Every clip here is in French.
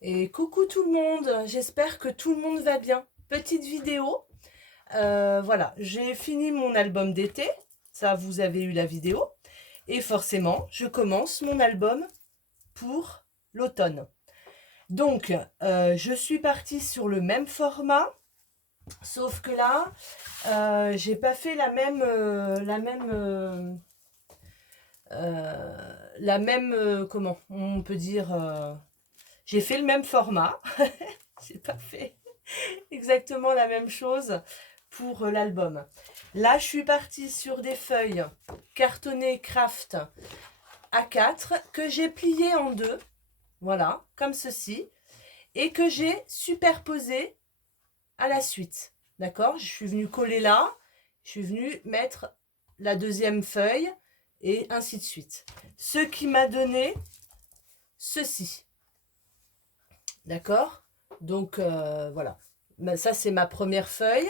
Et coucou tout le monde, j'espère que tout le monde va bien. Petite vidéo, voilà, j'ai fini mon album d'été, ça vous avez eu la vidéo, et forcément, je commence mon album pour l'automne. Donc, je suis partie sur le même format, sauf que là, j'ai pas fait comment on peut dire, j'ai fait le même format, j'ai pas fait exactement la même chose pour l'album. Là, je suis partie sur des feuilles cartonnées Craft A4 que j'ai pliées en deux, voilà, comme ceci, et que j'ai superposées à la suite. D'accord? Je suis venue coller là, je suis venue mettre la deuxième feuille, et ainsi de suite. Ce qui m'a donné ceci. D'accord? Donc, voilà. Ça, c'est ma première feuille.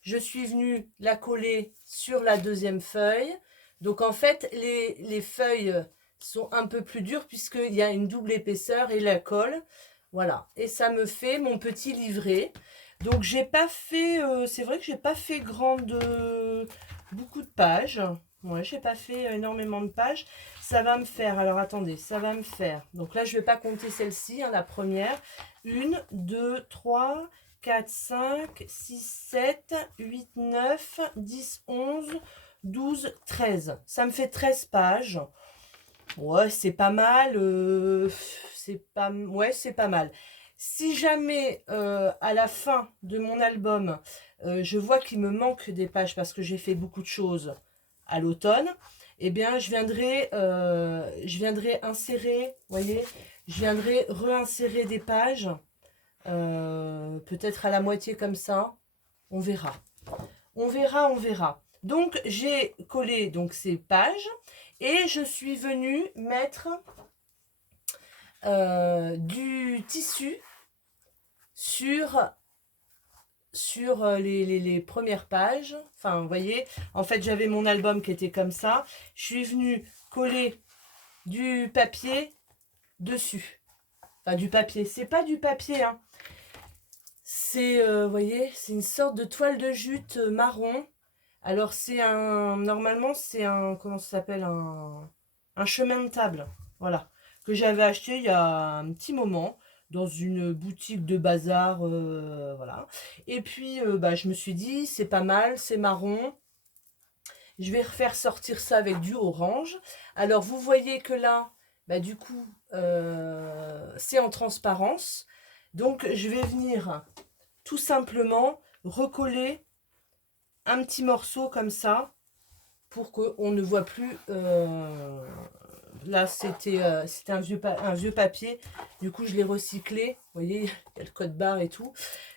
Je suis venue la coller sur la deuxième feuille. Donc, en fait, les feuilles sont un peu plus dures puisqu'il y a une double épaisseur et la colle. Voilà. Et ça me fait mon petit livret. Donc, j'ai pas fait... c'est vrai que j'ai pas fait beaucoup de pages. Ouais, j'ai pas fait énormément de pages. Ça va me faire... Alors, attendez. Ça va me faire... Donc là, je vais pas compter celle-ci, hein, la première. 1, 2, 3, 4, 5, 6, 7, 8, 9, 10, 11, 12, 13. Ça me fait 13 pages. Ouais, c'est pas mal. Ouais, c'est pas mal. Si jamais à la fin de mon album, je vois qu'il me manque des pages parce que j'ai fait beaucoup de choses à l'automne, eh bien, je viendrai insérer, voyez, je viendrai réinsérer des pages, peut-être à la moitié comme ça. On verra. On verra, on verra. Donc, j'ai collé donc ces pages et je suis venue mettre du tissu sur les premières pages. Enfin, vous voyez, en fait, j'avais mon album qui était comme ça. Je suis venue coller du papier dessus. Enfin, du papier. C'est pas du papier, hein. C'est, vous voyez, c'est une sorte de toile de jute marron. Alors, normalement, c'est un, comment ça s'appelle, un chemin de table. Voilà. Que j'avais acheté il y a un petit moment dans une boutique de bazar, voilà. Et puis, bah, je me suis dit, c'est pas mal, c'est marron. Je vais refaire sortir ça avec du orange. Alors, vous voyez que là, bah, du coup, c'est en transparence. Donc, je vais venir tout simplement recoller un petit morceau comme ça pour qu'on ne voit plus. Là, c'était un vieux papier. Du coup, je l'ai recyclé. Vous voyez, il y a le code barre et tout.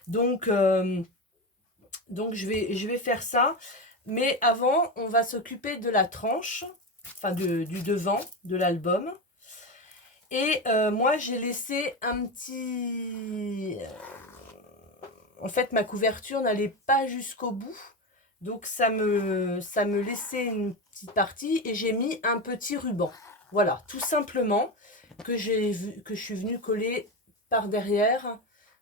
Donc, je vais faire ça. Mais avant, on va s'occuper de la tranche, enfin du devant de l'album. Et moi, j'ai laissé un petit... En fait, ma couverture n'allait pas jusqu'au bout. Donc, ça me laissait une petite partie et j'ai mis un petit ruban. Voilà, tout simplement, que je suis venue coller par derrière.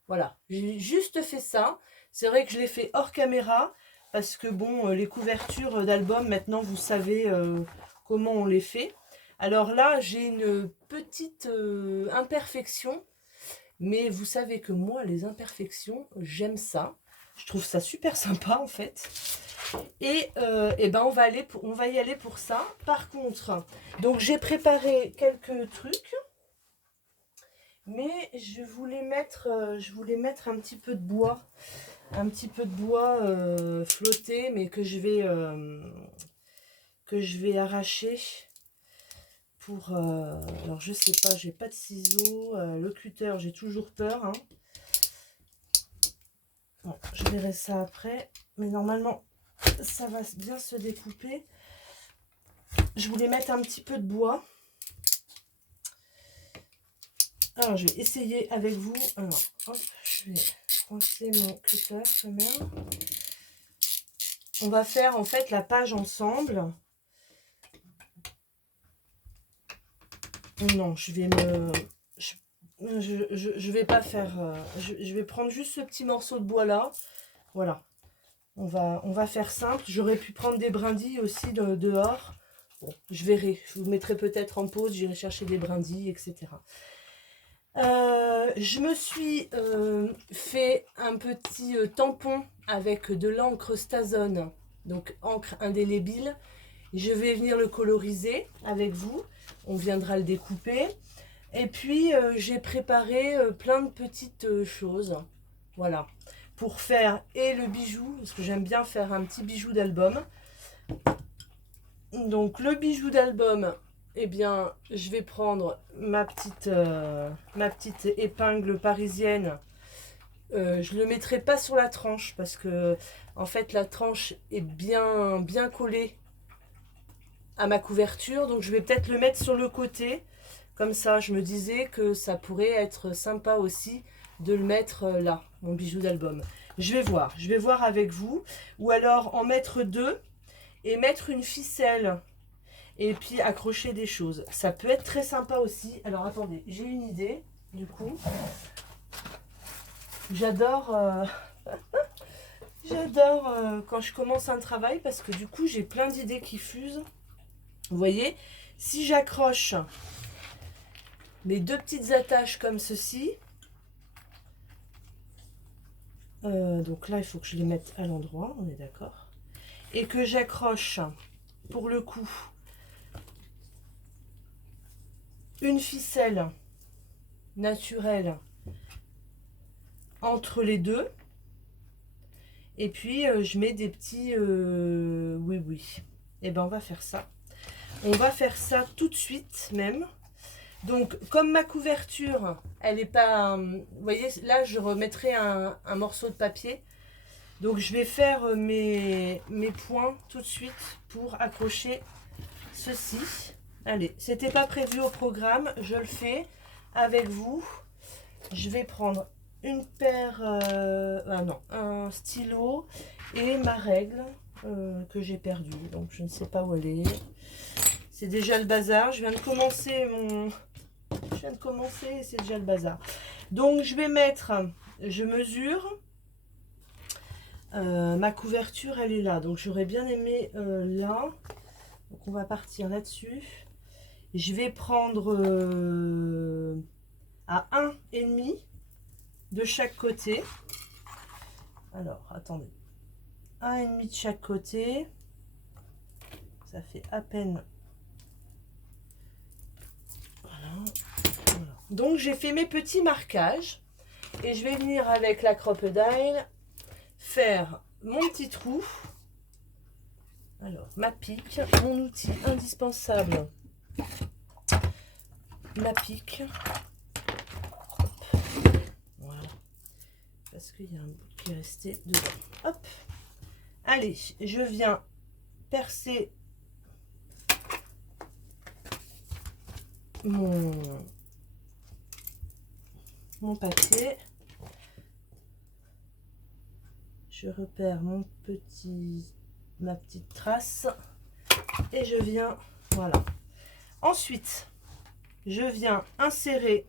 Voilà, j'ai juste fait ça. C'est vrai que je l'ai fait hors caméra parce que bon, les couvertures d'albums, maintenant, vous savez comment on les fait. Alors là, j'ai une petite imperfection, mais vous savez que moi, les imperfections, j'aime ça. Je trouve ça super sympa en fait. Et ben on va y aller pour ça. Par contre, donc j'ai préparé quelques trucs, mais je voulais mettre un petit peu de bois flotté, mais que je vais arracher pour. Alors je sais pas, j'ai pas de ciseaux, le cutter, j'ai toujours peur, hein. Bon, je verrai ça après, mais normalement ça va bien se découper. Je voulais mettre un petit peu de bois. Alors, je vais essayer avec vous. Alors, hop, je vais coincer mon cutter quand même. On va faire en fait la page ensemble. Non, je vais me... je vais pas faire... je vais prendre juste ce petit morceau de bois là. Voilà. On va faire simple. J'aurais pu prendre des brindilles aussi dehors. Bon, je verrai. Je vous mettrai peut-être en pause. J'irai chercher des brindilles, etc. Je me suis fait un petit tampon avec de l'encre Stazone. Donc encre indélébile. Je vais venir le coloriser avec vous. On viendra le découper. Et puis, j'ai préparé plein de petites choses. Voilà. Pour faire et le bijou, parce que j'aime bien faire un petit bijou d'album. Donc, le bijou d'album, eh bien, je vais prendre ma petite épingle parisienne. Je ne le mettrai pas sur la tranche parce que, en fait, la tranche est bien collée à ma couverture. Donc, je vais peut-être le mettre sur le côté. Comme ça, je me disais que ça pourrait être sympa aussi de le mettre là, mon bijou d'album. Je vais voir avec vous. Ou alors en mettre deux et mettre une ficelle et puis accrocher des choses. Ça peut être très sympa aussi. Alors attendez, j'ai une idée du coup. J'adore j'adore quand je commence un travail parce que du coup j'ai plein d'idées qui fusent. Vous voyez, si j'accroche mes deux petites attaches comme ceci. Donc là, il faut que je les mette à l'endroit, on est d'accord. Et que j'accroche, pour le coup, une ficelle naturelle entre les deux. Et puis, je mets des petits oui. Et ben, on va faire ça. On va faire ça tout de suite même. Donc, comme ma couverture, elle n'est pas... vous voyez, là, je remettrai un morceau de papier. Donc, je vais faire mes points tout de suite pour accrocher ceci. Allez, c'était pas prévu au programme. Je le fais avec vous. Je vais prendre une paire... un stylo et ma règle que j'ai perdue. Donc, je ne sais pas où elle est. C'est déjà le bazar. Je viens de commencer et c'est déjà le bazar. Donc je vais mettre, je mesure. Ma couverture elle est là. Donc j'aurais bien aimé là. Donc on va partir là-dessus. Je vais prendre à 1,5 de chaque côté. Alors attendez. 1,5 de chaque côté. Ça fait à peine. Donc j'ai fait mes petits marquages et je vais venir avec la crocodile faire mon petit trou. Alors ma pique, mon outil indispensable, ma pique. Hop. Voilà, parce qu'il y a un bout qui est resté dedans. Hop. Allez, je viens percer mon papier. Je repère ma petite trace et je viens, voilà. Ensuite, je viens insérer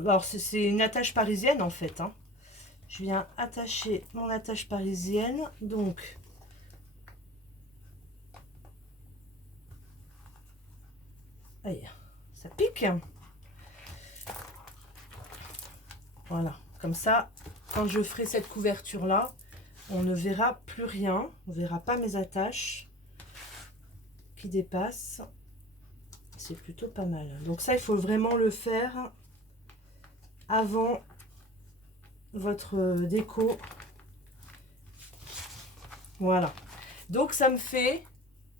alors c'est une attache parisienne en fait, hein. Je viens attacher mon attache parisienne, donc aïe, ça pique. Voilà, comme ça, quand je ferai cette couverture là, on ne verra plus rien, on ne verra pas mes attaches qui dépassent. C'est plutôt pas mal. Donc ça, il faut vraiment le faire avant votre déco. Voilà. Donc ça me fait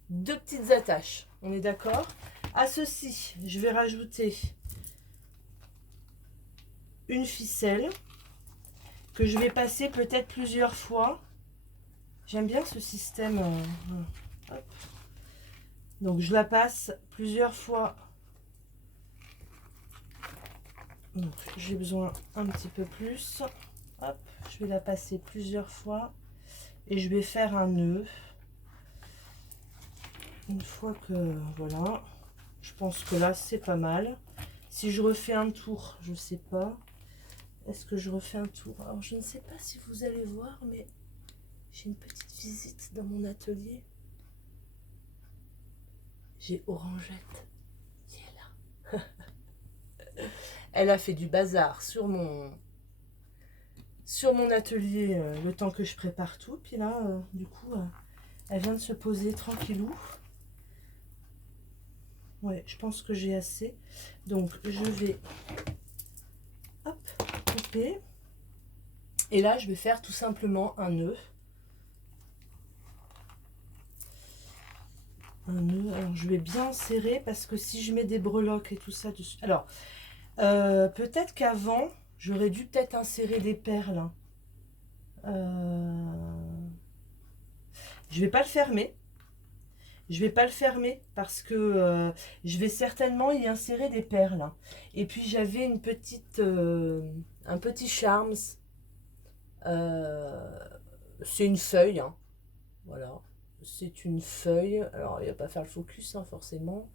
deux petites attaches. On est d'accord? À ceci, je vais rajouter une ficelle que je vais passer peut-être plusieurs fois. J'aime bien ce système. Hop. Donc je la passe plusieurs fois. Donc j'ai besoin un petit peu plus. Hop, je vais la passer plusieurs fois et je vais faire un nœud. Une fois que voilà. Je pense que là, c'est pas mal. Si je refais un tour, je sais pas. Est-ce que je refais un tour? Alors, je ne sais pas si vous allez voir, mais j'ai une petite visite dans mon atelier. J'ai Orangette qui est là. Elle a fait du bazar sur mon atelier le temps que je prépare tout. Puis là, du coup, elle vient de se poser tranquillou. Ouais, je pense que j'ai assez. Donc, je vais hop, couper. Et là, je vais faire tout simplement un nœud. Un nœud. Alors, je vais bien serrer parce que si je mets des breloques et tout ça dessus... Alors, peut-être qu'avant, j'aurais dû peut-être insérer des perles. Je vais pas le fermer. Je vais pas le fermer parce que je vais certainement y insérer des perles. Et puis j'avais une petite, un petit charms. C'est une feuille, hein. Voilà. C'est une feuille. Alors il va pas faire le focus, hein, forcément.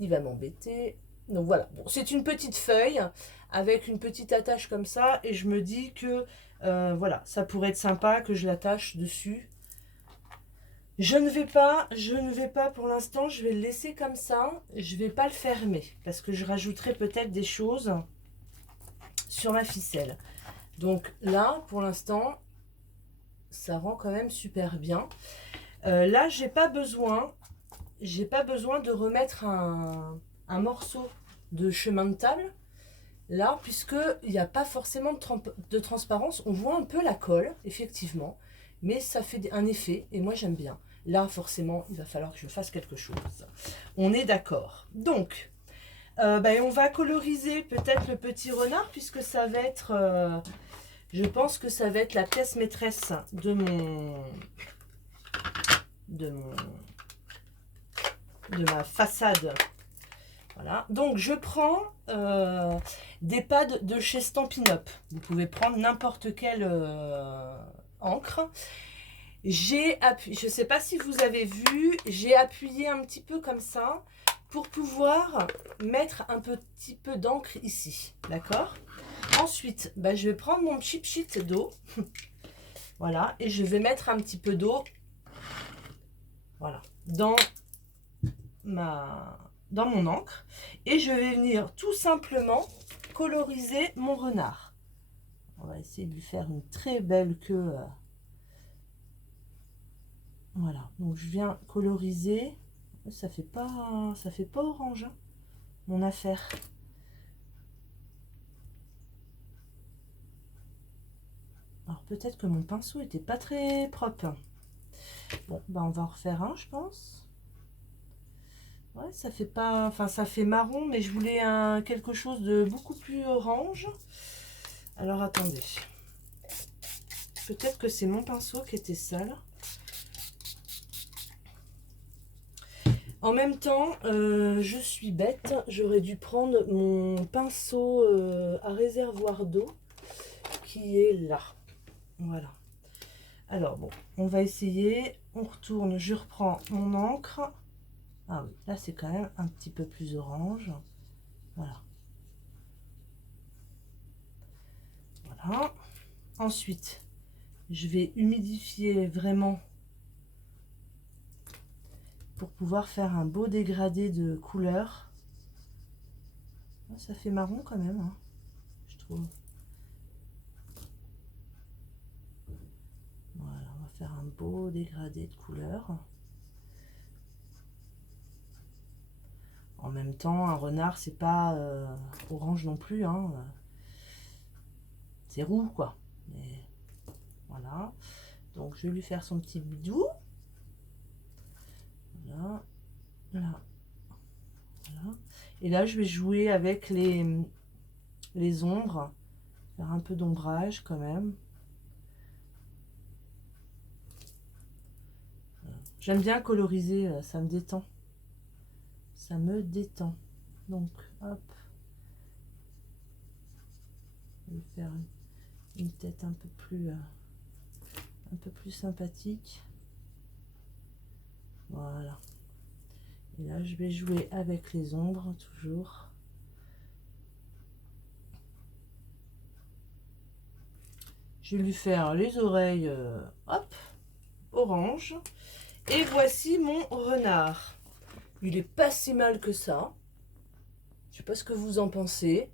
Il va m'embêter. Donc voilà. Bon, c'est une petite feuille avec une petite attache comme ça. Et je me dis que voilà, ça pourrait être sympa que je l'attache dessus. Je ne vais pas pour l'instant, je vais le laisser comme ça. Je ne vais pas le fermer parce que je rajouterai peut-être des choses sur ma ficelle. Donc là, pour l'instant, ça rend quand même super bien. Là, j'ai pas besoin de remettre un morceau de chemin de table. Là, puisqu'il n'y a pas forcément de transparence, on voit un peu la colle, effectivement, mais ça fait un effet, et moi j'aime bien. Là, forcément, il va falloir que je fasse quelque chose. On est d'accord. Donc, on va coloriser peut-être le petit renard, puisque ça va être, je pense que ça va être la pièce maîtresse de ma façade. Voilà. Donc, je prends des pads de chez Stampin' Up. Vous pouvez prendre n'importe quelle encre. J'ai appuyé, je ne sais pas si vous avez vu, j'ai appuyé un petit peu comme ça pour pouvoir mettre un petit peu d'encre ici. D'accord? Ensuite, je vais prendre mon cheap sheet d'eau. Voilà. Et je vais mettre un petit peu d'eau. Voilà. Dans mon encre. Et je vais venir tout simplement coloriser mon renard. On va essayer de lui faire une très belle queue. Voilà, donc je viens coloriser. Ça fait pas orange, hein, mon affaire. Alors peut-être que mon pinceau était pas très propre. Bon, on va en refaire un, je pense. Ouais, ça fait pas, enfin ça fait marron, mais je voulais quelque chose de beaucoup plus orange. Alors attendez. Peut-être que c'est mon pinceau qui était sale. En même temps, je suis bête. J'aurais dû prendre mon pinceau à réservoir d'eau qui est là. Voilà. Alors bon, on va essayer. On retourne. Je reprends mon encre. Ah oui, là c'est quand même un petit peu plus orange. Voilà. Voilà. Ensuite, je vais humidifier vraiment pour pouvoir faire un beau dégradé de couleur. Ça fait marron quand même, hein, je trouve. Voilà, on va faire un beau dégradé de couleur. En même temps, un renard, c'est pas orange non plus, hein. C'est roux, quoi. Mais voilà. Donc, je vais lui faire son petit bidou. Voilà. Voilà. Voilà. Et là, je vais jouer avec les ombres. Faire un peu d'ombrage quand même. Voilà. J'aime bien coloriser, ça me détend. Ça me détend. Donc, hop. Je vais faire une tête un peu plus sympathique. Voilà. Et là, je vais jouer avec les ombres, toujours. Je vais lui faire les oreilles, hop, orange. Et voici mon renard. Il est pas si mal que ça. Je sais pas ce que vous en pensez.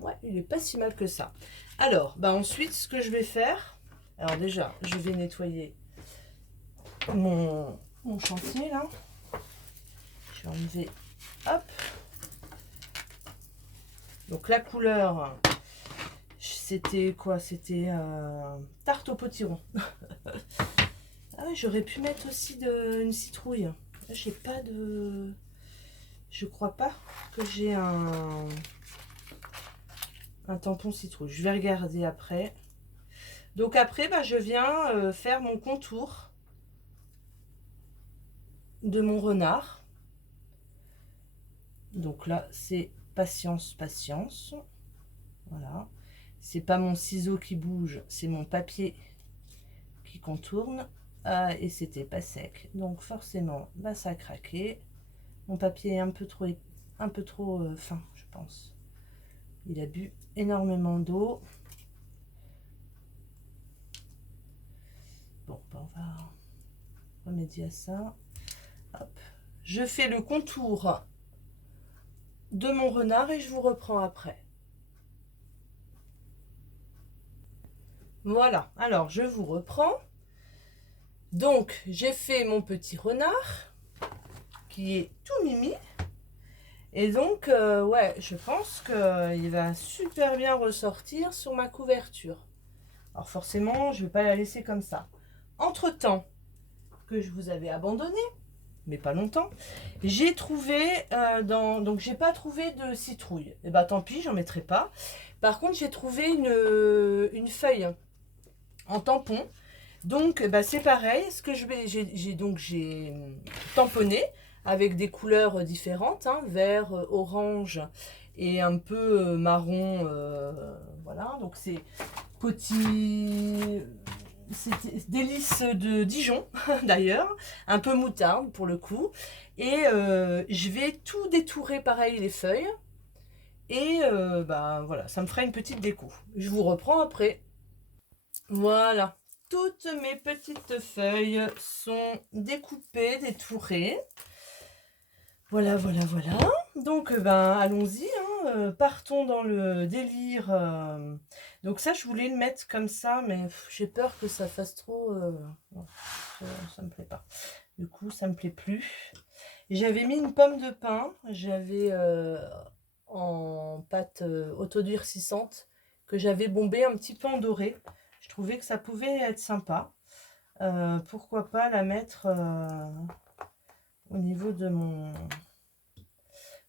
Ouais, il est pas si mal que ça. Alors, bah ensuite, ce que je vais faire... Alors déjà, je vais nettoyer mon chantier, là. Je vais enlever... Hop. Donc la couleur, c'était quoi? C'était tarte au potiron. Ah ouais, j'aurais pu mettre aussi une citrouille. J'ai pas de... Je crois pas que j'ai un tampon citrouille. Je vais regarder après. Donc après, bah, je viens faire mon contour de mon renard. Donc là, c'est patience, patience. Voilà. C'est pas mon ciseau qui bouge, c'est mon papier qui contourne. Ah, et c'était pas sec. Donc forcément, bah, ça a craqué. Mon papier est un peu trop fin, je pense. Il a bu énormément d'eau. Bon, bah, on va remédier à ça. Hop. Je fais le contour de mon renard et je vous reprends après. Voilà, alors je vous reprends. Donc, j'ai fait mon petit renard qui est tout mimi. Et donc, ouais, je pense qu'il va super bien ressortir sur ma couverture. Alors forcément, je ne vais pas la laisser comme ça. Entre-temps, que je vous avais abandonné, mais pas longtemps, j'ai trouvé, donc j'ai pas trouvé de citrouille. Et bah tant pis, j'en mettrai pas. Par contre, j'ai trouvé une feuille en tampon. Donc, bah, c'est pareil. Ce que j'ai tamponné avec des couleurs différentes, hein, vert, orange et un peu marron. Voilà. Donc, c'est petit. C'est délice de Dijon, d'ailleurs. Un peu moutarde pour le coup. Et je vais tout détourer pareil les feuilles. Et bah, voilà, ça me fera une petite déco. Je vous reprends après. Voilà. Toutes mes petites feuilles sont découpées, détourées. Voilà, voilà, voilà. Donc, ben, allons-y. Hein, partons dans le délire. Donc ça, je voulais le mettre comme ça, mais j'ai peur que ça fasse trop... non, ça me plaît pas. Du coup, ça me plaît plus. J'avais mis une pomme de pin. J'avais en pâte autodurcissante que j'avais bombée un petit peu en doré. Je trouvais que ça pouvait être sympa. Pourquoi pas la mettre au niveau de mon...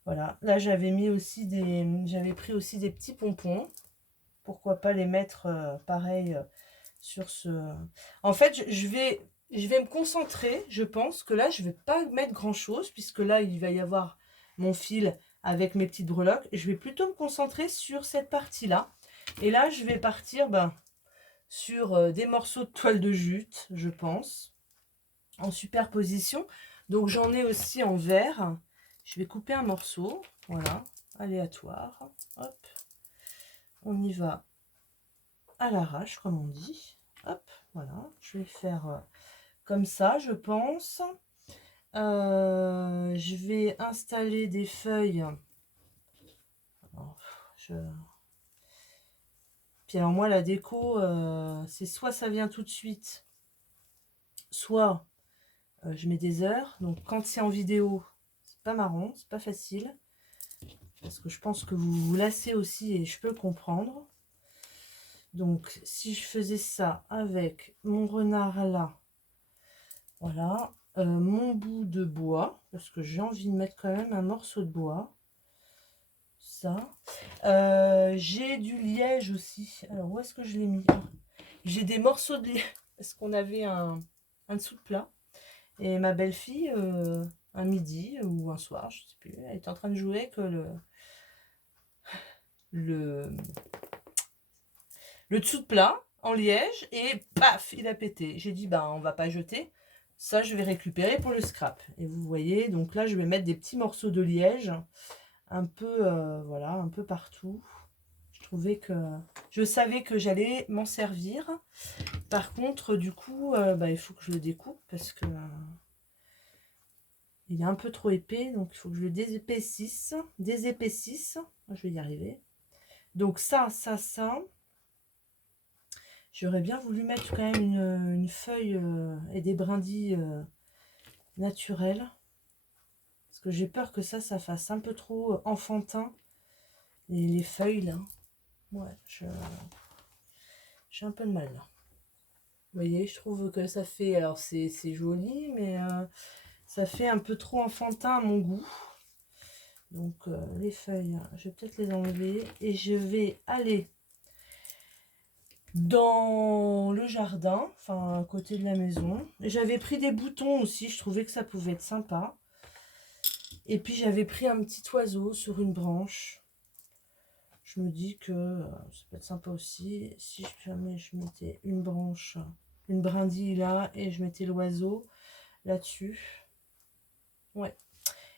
Voilà, là j'avais mis aussi j'avais pris aussi des petits pompons. Pourquoi pas les mettre pareil sur ce... En fait, je vais me concentrer, je pense que là je vais pas mettre grand chose, puisque là il va y avoir mon fil avec mes petites breloques. Je vais plutôt me concentrer sur cette partie-là. Et là je vais partir sur des morceaux de toile de jute, je pense, en superposition. Donc j'en ai aussi en vert. Je vais couper un morceau, voilà, aléatoire. Hop, on y va à l'arrache, comme on dit. Hop, voilà, je vais faire comme ça, je pense. Je vais installer des feuilles. Alors, Puis alors moi, la déco, c'est soit ça vient tout de suite, soit je mets des heures. Donc quand c'est en vidéo, c'est pas marrant, c'est pas facile. Parce que je pense que vous vous lassez aussi et je peux comprendre. Donc si je faisais ça avec mon renard là, voilà, mon bout de bois, parce que j'ai envie de mettre quand même un morceau de bois. Ça. J'ai du liège aussi. Alors où est-ce que je l'ai mis? J'ai des morceaux de liège parce qu'on avait un dessous de plat. Et ma belle-fille, un midi ou un soir, je sais plus, elle est en train de jouer avec le dessous de plat en liège et paf, il a pété. J'ai dit, bah, on va pas jeter. ça, je vais récupérer pour le scrap. Et vous voyez, donc là, je vais mettre des petits morceaux de liège, un peu, voilà, un peu partout. Je savais que j'allais m'en servir. Par contre, du coup, il faut que je le découpe parce que il est un peu trop épais, donc il faut que je le désépaississe. Je vais y arriver. Donc ça. J'aurais bien voulu mettre quand même une feuille et des brindilles naturelles. Parce que j'ai peur que ça fasse un peu trop enfantin. Les feuilles là. Ouais, j'ai un peu de mal là. Vous voyez, je trouve que ça fait... Alors c'est joli, mais ça fait un peu trop enfantin à mon goût. Donc les feuilles, je vais peut-être les enlever. Et je vais aller dans le jardin, enfin à côté de la maison. J'avais pris des boutons aussi, je trouvais que ça pouvait être sympa. Et puis j'avais pris un petit oiseau sur une branche. Je me dis que ça peut être sympa aussi. Si jamais je mettais une branche, une brindille là, et je mettais l'oiseau là-dessus. Ouais.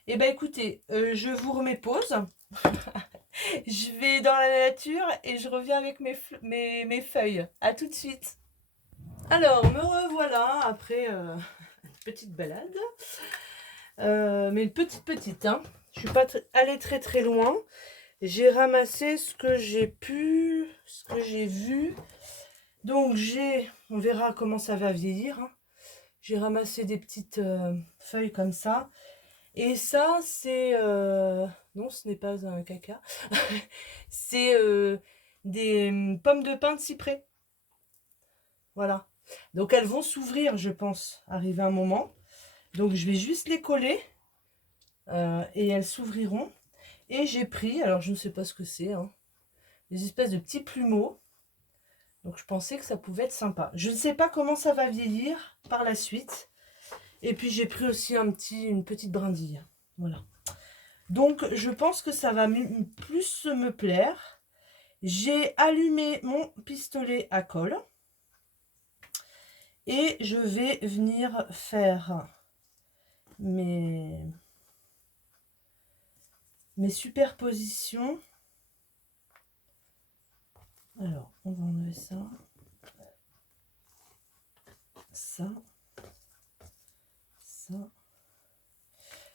Et ben écoutez, je vous remets pause. Je vais dans la nature et je reviens avec mes feuilles. À tout de suite. Alors, me revoilà après une petite balade. Mais une petite, hein. Je suis pas allée très loin. J'ai ramassé ce que j'ai pu, ce que j'ai vu. Donc on verra comment ça va vieillir, hein. J'ai ramassé des petites feuilles comme ça. Et ça, c'est... non, ce n'est pas un caca. C'est des pommes de pin de cyprès. Voilà. Donc elles vont s'ouvrir, je pense, arrivé un moment. Donc je vais juste les coller et elles s'ouvriront. Et j'ai pris, alors je ne sais pas ce que c'est, hein, des espèces de petits plumeaux. Donc je pensais que ça pouvait être sympa. Je ne sais pas comment ça va vieillir par la suite. Et puis j'ai pris aussi une petite brindille. Voilà. Donc je pense que ça va plus me plaire. J'ai allumé mon pistolet à colle. Et je vais venir faire mes superpositions. Alors, on va enlever ça. Ça.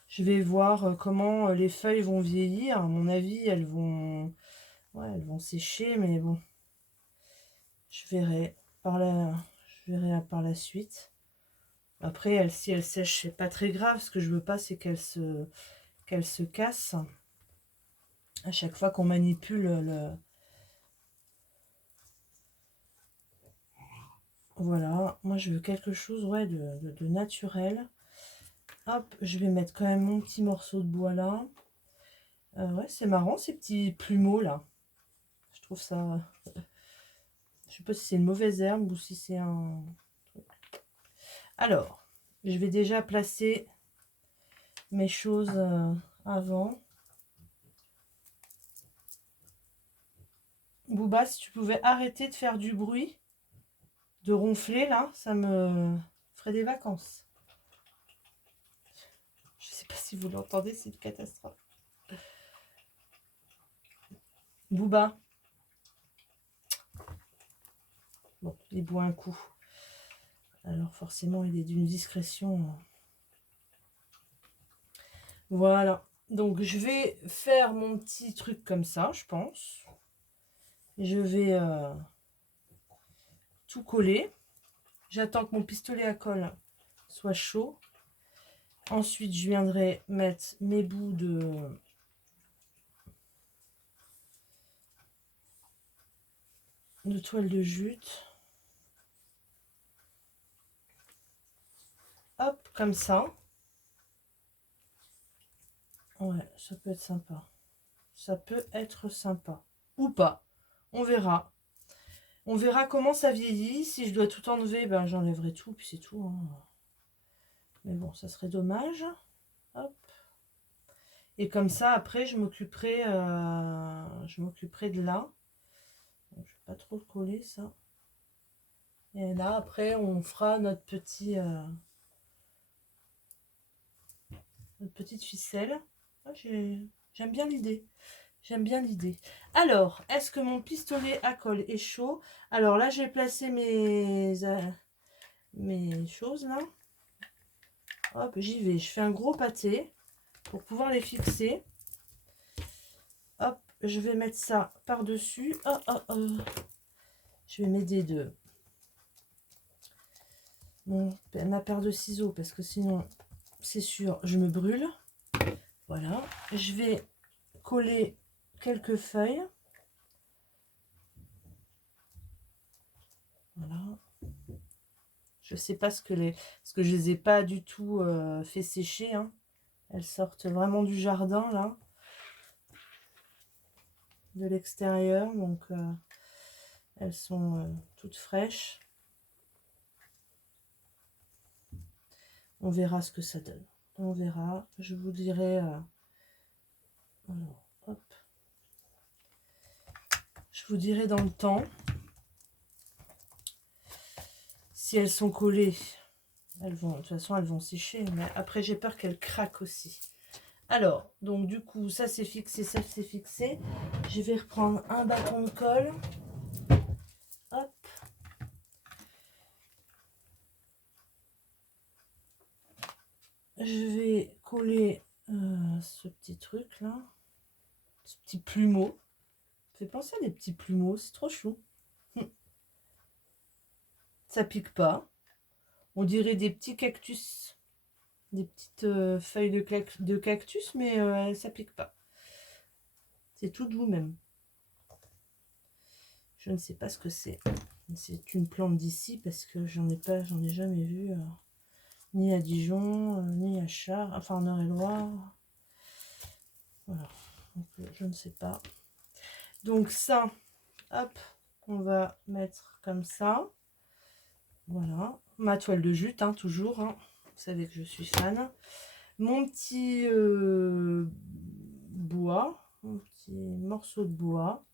Je vais voir comment les feuilles vont vieillir. À mon avis, elles vont sécher, mais bon, je verrai par la suite. Après, si elles sèchent, c'est pas très grave. Ce que je veux pas, c'est qu'elles se cassent à chaque fois qu'on manipule le. Voilà, moi je veux quelque chose de naturel. Hop, je vais mettre quand même mon petit morceau de bois là. Ouais, c'est marrant ces petits plumeaux là. Je trouve ça... Je sais pas si c'est une mauvaise herbe ou si c'est un... Alors, je vais déjà placer mes choses avant. Booba, si tu pouvais arrêter de faire du bruit, de ronfler là, ça me ferait des vacances. Je sais pas si vous l'entendez, c'est une catastrophe. Booba. Bon, il boit un coup. Alors forcément, il est d'une discrétion. Voilà. Donc, je vais faire mon petit truc comme ça, je pense. Je vais tout coller. J'attends que mon pistolet à colle soit chaud. Ensuite, je viendrai mettre mes bouts de toile de jute. Hop, comme ça. Ouais, ça peut être sympa. Ça peut être sympa. Ou pas. On verra. On verra comment ça vieillit. Si je dois tout enlever, ben j'enlèverai tout, puis c'est tout, hein. Mais bon, ça serait dommage. Hop. Et comme ça, après, je m'occuperai de là. Donc, je vais pas trop le coller, ça. Et là, après, on fera notre petit... Notre petite ficelle. Ah, j'aime bien l'idée. J'aime bien l'idée. Alors, est-ce que mon pistolet à colle est chaud? Alors là, j'ai placé mes choses là. Hop, j'y vais. Je fais un gros pâté pour pouvoir les fixer. Hop, je vais mettre ça par-dessus. Oh, oh, oh. Je vais m'aider de ma paire de ciseaux parce que sinon, c'est sûr, je me brûle. Voilà. Je vais coller quelques feuilles. Voilà. Je sais pas parce que je les ai pas du tout fait sécher. Hein. Elles sortent vraiment du jardin là, de l'extérieur, donc elles sont toutes fraîches. On verra ce que ça donne. On verra. Je vous dirai. Alors, hop. Je vous dirai dans le temps si elles sont collées. Elles vont, de toute façon, elles vont sécher. Mais après, j'ai peur qu'elles craquent aussi. Alors, donc du coup, ça c'est fixé, ça c'est fixé. Je vais reprendre un bâton de colle. Hop. Je vais coller ce petit truc là. Ce petit plumeau. Ça fait penser à des petits plumeaux, c'est trop chou. Ça pique pas. On dirait des petits cactus. Des petites feuilles de cactus, mais ça pique pas. C'est tout doux même. Je ne sais pas ce que c'est. C'est une plante d'ici parce que j'en ai jamais vu. Ni à Dijon, ni à Chartres, enfin en Eure-et-Loire. Voilà. Donc, je ne sais pas. Donc ça, hop, on va mettre comme ça. Voilà. Ma toile de jute, hein, toujours. Hein. Vous savez que je suis fan. Mon petit bois, mon petit morceau de bois.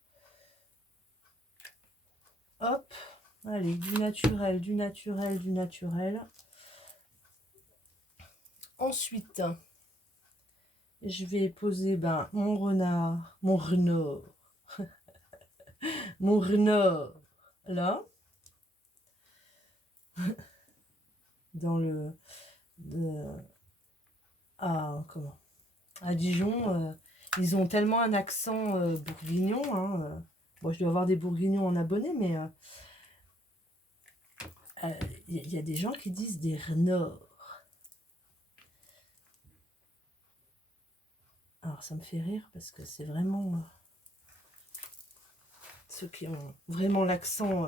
Hop, allez, du naturel, du naturel, du naturel. Ensuite, je vais poser mon renard, mon renard, mon renard, là, dans comment, à Dijon, ils ont tellement un accent bourguignon, hein, bon, je dois avoir des bourguignons en abonnés, mais y a des gens qui disent des renards. Alors ça me fait rire parce que c'est vraiment ceux qui ont vraiment l'accent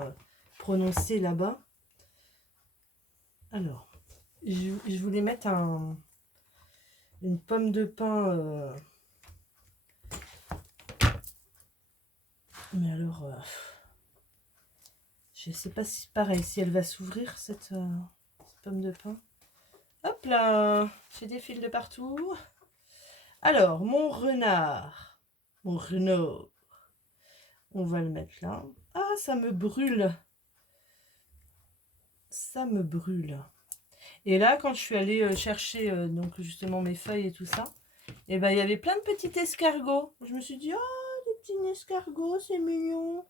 prononcé là-bas. Alors, je voulais mettre une pomme de pin, mais alors, je ne sais pas si pareil, si elle va s'ouvrir cette pomme de pin. Hop là, j'ai des fils de partout. Alors, mon renard, on va le mettre là. Ah, ça me brûle. Ça me brûle. Et là, quand je suis allée chercher donc justement mes feuilles et tout ça, et ben il y avait plein de petits escargots. Je me suis dit, oh, des petits escargots, c'est mignon.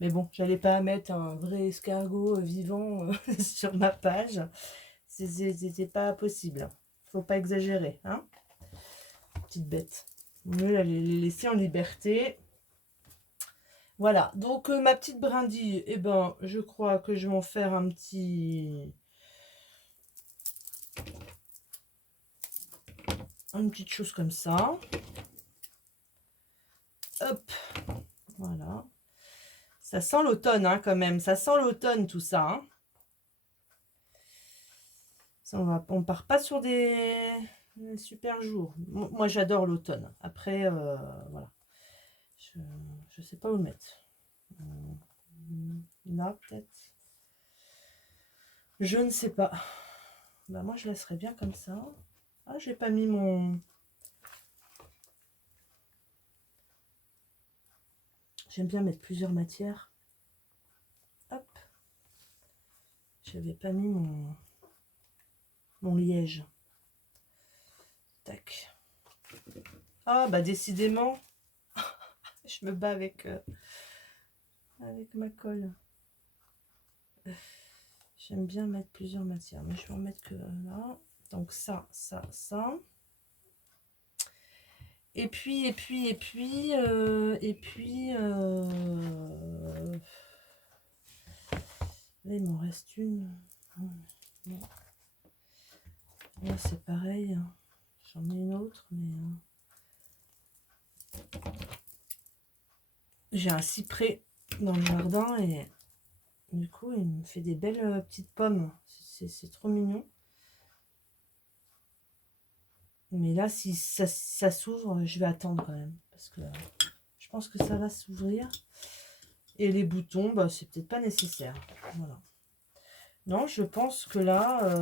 Mais bon, j'allais pas mettre un vrai escargot vivant sur ma page. C'était pas possible. Faut pas exagérer, hein. Petite bête. Mieux les laisser en liberté. Voilà, donc ma petite brindille, eh ben, je crois que je vais en faire un petit... Une petite chose comme ça. Hop, voilà. Ça sent l'automne, hein, quand même. Ça sent l'automne, tout ça. Hein. On part pas sur des super jours. Moi, j'adore l'automne. Après, voilà. Je sais pas où le mettre. Là, peut-être. Je ne sais pas. Bah, moi, je laisserais bien comme ça. Ah, j'ai pas mis mon... J'aime bien mettre plusieurs matières. Hop. J'avais pas mis mon liège. Tac. Ah, bah décidément, je me bats avec ma colle. J'aime bien mettre plusieurs matières, mais je vais en mettre que là. Donc ça. Et puis, là, il m'en reste une. Bon. Là, c'est pareil. J'en ai une autre, mais... J'ai un cyprès dans le jardin et du coup, il me fait des belles petites pommes. C'est trop mignon. Mais là, si ça s'ouvre, je vais attendre quand même. Parce que je pense que ça va s'ouvrir. Et les boutons, bah, c'est peut-être pas nécessaire. Voilà. Non, je pense que là,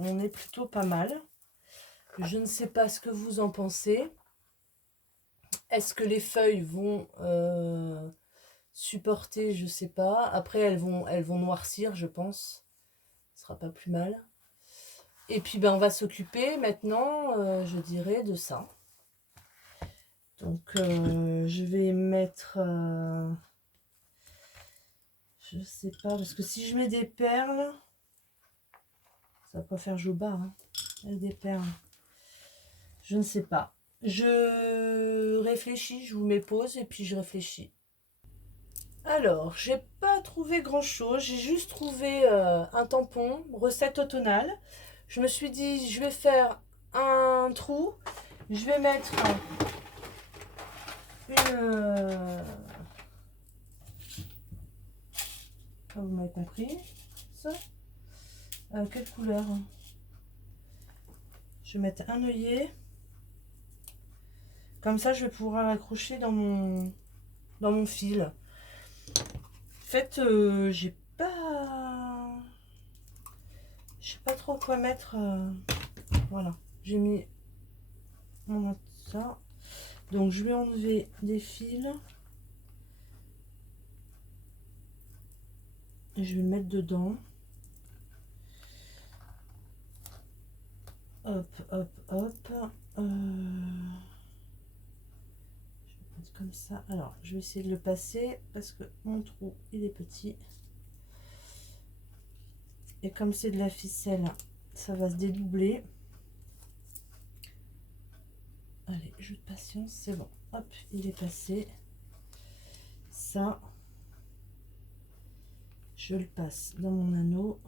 on est plutôt pas mal. Je ne sais pas ce que vous en pensez. Est-ce que les feuilles vont supporter? Je sais pas. Après, elles vont noircir, je pense. Ce sera pas plus mal. Et puis, ben, on va s'occuper maintenant, je dirais, de ça. Donc, je vais mettre... je sais pas, parce que si je mets des perles, ça va pas faire Joba, hein. Des perles. Je ne sais pas. Je réfléchis, je vous mets pause et puis je réfléchis. Alors, j'ai pas trouvé grand chose, j'ai juste trouvé un tampon, recette automnale. Je me suis dit, je vais faire un trou, je vais mettre une... ah, vous m'avez compris, ça. Quelle couleur? Je vais mettre un œillet. Comme ça, je vais pouvoir l'accrocher dans mon fil. En fait, j'ai pas... Je sais pas trop quoi mettre. Voilà, j'ai mis ça. Donc, je vais enlever des fils. Et je vais le mettre dedans. Hop, hop, hop. Je vais mettre comme ça. Alors, je vais essayer de le passer parce que mon trou, il est petit. Et comme c'est de la ficelle, ça va se dédoubler. Allez, jeu de patience, c'est bon. Hop, il est passé. Ça, je le passe dans mon anneau.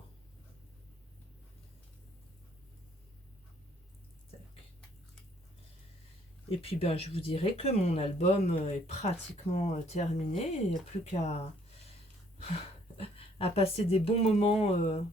Tac. Et puis, ben, je vous dirai que mon album est pratiquement terminé. Il n'y a plus qu'à passer des bons moments